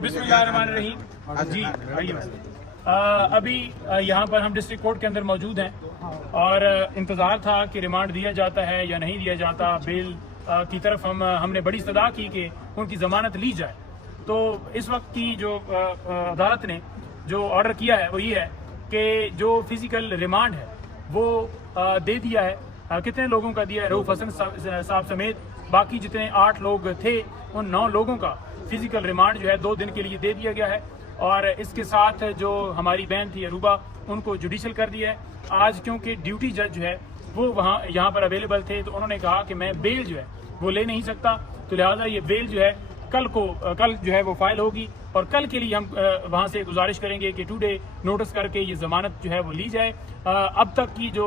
बिस्मिल्लाहिर्रहमानिर्रहीम। जी अभी यहाँ पर हम डिस्ट्रिक्ट कोर्ट के अंदर मौजूद हैं और इंतज़ार था कि रिमांड दिया जाता है या नहीं दिया जाता। बेल की तरफ हमने बड़ी इस्तदा की कि उनकी ज़मानत ली जाए। तो इस वक्त की जो अदालत ने जो ऑर्डर किया है वो ये है कि जो फिज़िकल रिमांड है वो दे दिया है। कितने लोगों का दिया है? रऊफ हसन साहब समेत बाकी जितने 8 लोग थे उन 9 लोगों का फिजिकल रिमांड जो है 2 दिन के लिए दे दिया गया है। और इसके साथ जो हमारी बहन थी अरूबा उनको जुडिशल कर दिया है। आज क्योंकि ड्यूटी जज जो है वो यहाँ पर अवेलेबल थे तो उन्होंने कहा कि मैं बेल जो है वो ले नहीं सकता, तो लिहाजा ये बेल जो है कल जो है वो फाइल होगी और कल के लिए हम वहाँ से गुजारिश करेंगे कि 2 डे नोटिस करके ये जमानत जो है वो ली जाए। अब तक की जो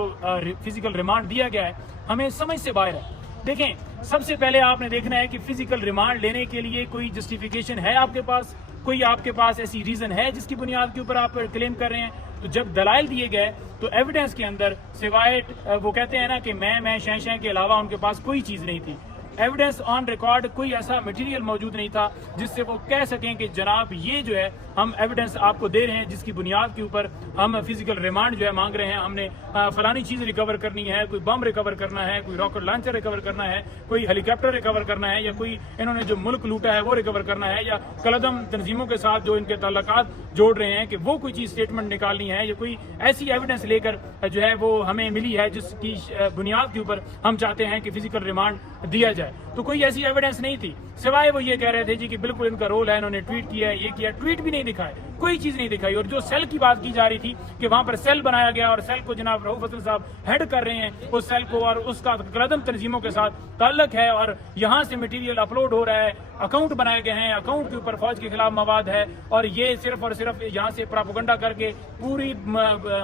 फिजिकल रिमांड दिया गया है हमें समझ से बाहर है। देखें, सबसे पहले आपने देखना है कि फिजिकल रिमांड लेने के लिए कोई जस्टिफिकेशन है आपके पास, कोई आपके पास ऐसी रीजन है जिसकी बुनियाद के ऊपर आप क्लेम कर रहे हैं। तो जब दलाइल दिए गए तो एविडेंस के अंदर सिवाय वो कहते हैं ना कि मैं शह के अलावा उनके पास कोई चीज नहीं थी। एविडेंस ऑन रिकॉर्ड कोई ऐसा मटेरियल मौजूद नहीं था जिससे वो कह सकें कि जनाब ये जो है हम एविडेंस आपको दे रहे हैं जिसकी बुनियाद के ऊपर हम फिजिकल रिमांड जो है मांग रहे हैं। हमने फलानी चीज रिकवर करनी है, कोई बम रिकवर करना है, कोई रॉकेट लॉन्चर रिकवर करना है, कोई हेलीकॉप्टर रिकवर करना है, या कोई इन्होंने जो मुल्क लूटा है वो रिकवर करना है, या कलदम तंजीमों के साथ जो इनके ताल्लुकात जोड़ रहे हैं कि वो कोई चीज स्टेटमेंट निकालनी है, या कोई ऐसी एविडेंस लेकर जो है वो हमें मिली है जिसकी बुनियाद के ऊपर हम चाहते हैं कि फिजिकल रिमांड दिया जाए। तो कोई ऐसी एविडेंस नहीं थी, सिवाय वो ये कह रहे थे जी कि बिल्कुल इनका रोल है, इन्होंने ट्वीट किया है, ये किया। ट्वीट भी नहीं दिखाए, कोई चीज नहीं दिखाई। और जो सेल की बात की जा रही थी कि वहां पर सेल बनाया गया और सेल को जनाब रऊफ हसन साहब हेड कर रहे हैं उस सेल को, और उसका कलदम तंजीमों के साथ ताल्लुक है और यहाँ से मटेरियल अपलोड हो रहा है, अकाउंट बनाए गए हैं, अकाउंट के ऊपर फौज के खिलाफ मवाद है, और ये सिर्फ और सिर्फ यहाँ से प्रोपेगेंडा करके पूरी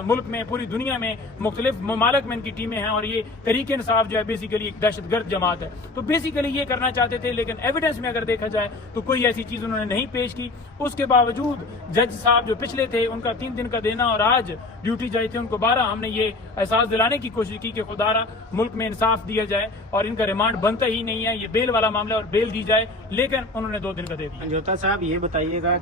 मुल्क में, पूरी दुनिया में मुख्तलिफ ममालिक में इनकी टीमें हैं, और ये तहरीक इंसाफ जो है बेसिकली एक दहशतगर्द जमात है। तो बेसिकली ये करना चाहते थे, लेकिन एविडेंस में अगर देखा जाए तो कोई ऐसी चीज उन्होंने नहीं पेश की। उसके बावजूद जज साहब जो पिछले थे उनका 3 दिन का देना और आज ड्यूटी जज थे उनको 12, हमने ये एहसास दिलाने की कोशिश की कि खुदारा मुल्क में इंसाफ दिया जाए और इनका रिमांड बनता ही नहीं है, ये बेल वाला मामला और बेल दी जाए, लेकिन उन्होंने 2 दिन का दे दिया। जोता साहब ये बताइएगा